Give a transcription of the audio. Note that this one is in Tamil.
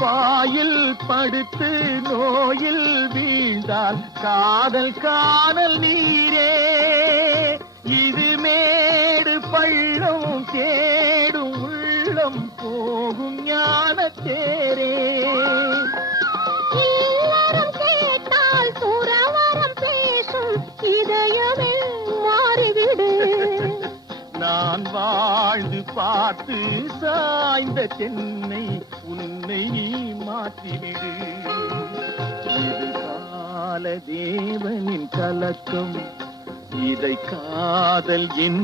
வாயில் படுத்து நோயில் வீழ்ந்தால் காதல் காணல் நீரே. இது மேடு பள்ளம் தேடும் உள்ளம் போகும் ஞான தேரே நான் வாழ்ந்து பார்த்து சாய்ந்த தென்னை உன்னை நீ மாற்றிவிடு. இது கால தேவனின் கலக்கம் இதை காதல் என்